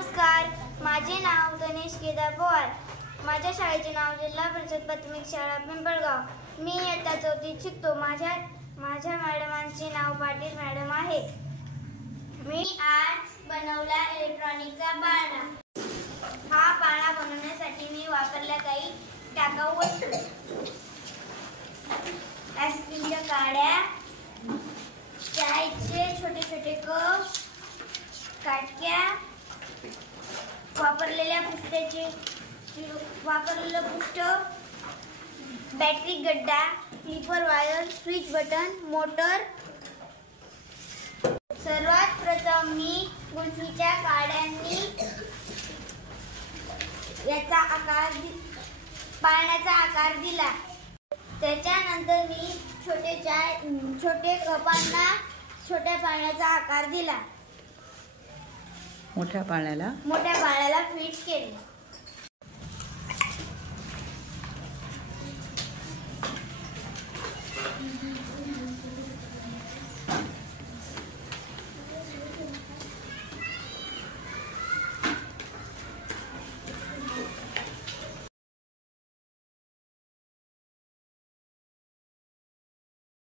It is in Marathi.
नमस्कार, माझे नाव गणेश केदार पवार. माझ्या शाळेचे नाव जिल्हा परिषद प्राथमिक शाळा पिंपळगाव. मी इयत्ता 4थीत शिकतो. माझ्या मॅडमांचे नाव पाटील मॅडम आहे. मी आज बनवला इलेक्ट्रॉनिकचा पाळणा. हा पाळणा बनवण्यासाठी मी वापरल्या काही टाकाऊ वस्तू: आईस्क्रीमच्या काड्या, चायचे छोटे छोटे कप, काटक्या, वापरलेलं पुष्ट, बॅटरी गड्डा, clipper wire, switch button, motor. सर्वात प्रथम मी गुंफीच्या काड्यांनी पाळण्याचा आकार दिला. त्याच्यानंतर मी छोटे कपांना छोट्या पाळण्याचा आकार दिला. मोठ्या पाळण्याला फिट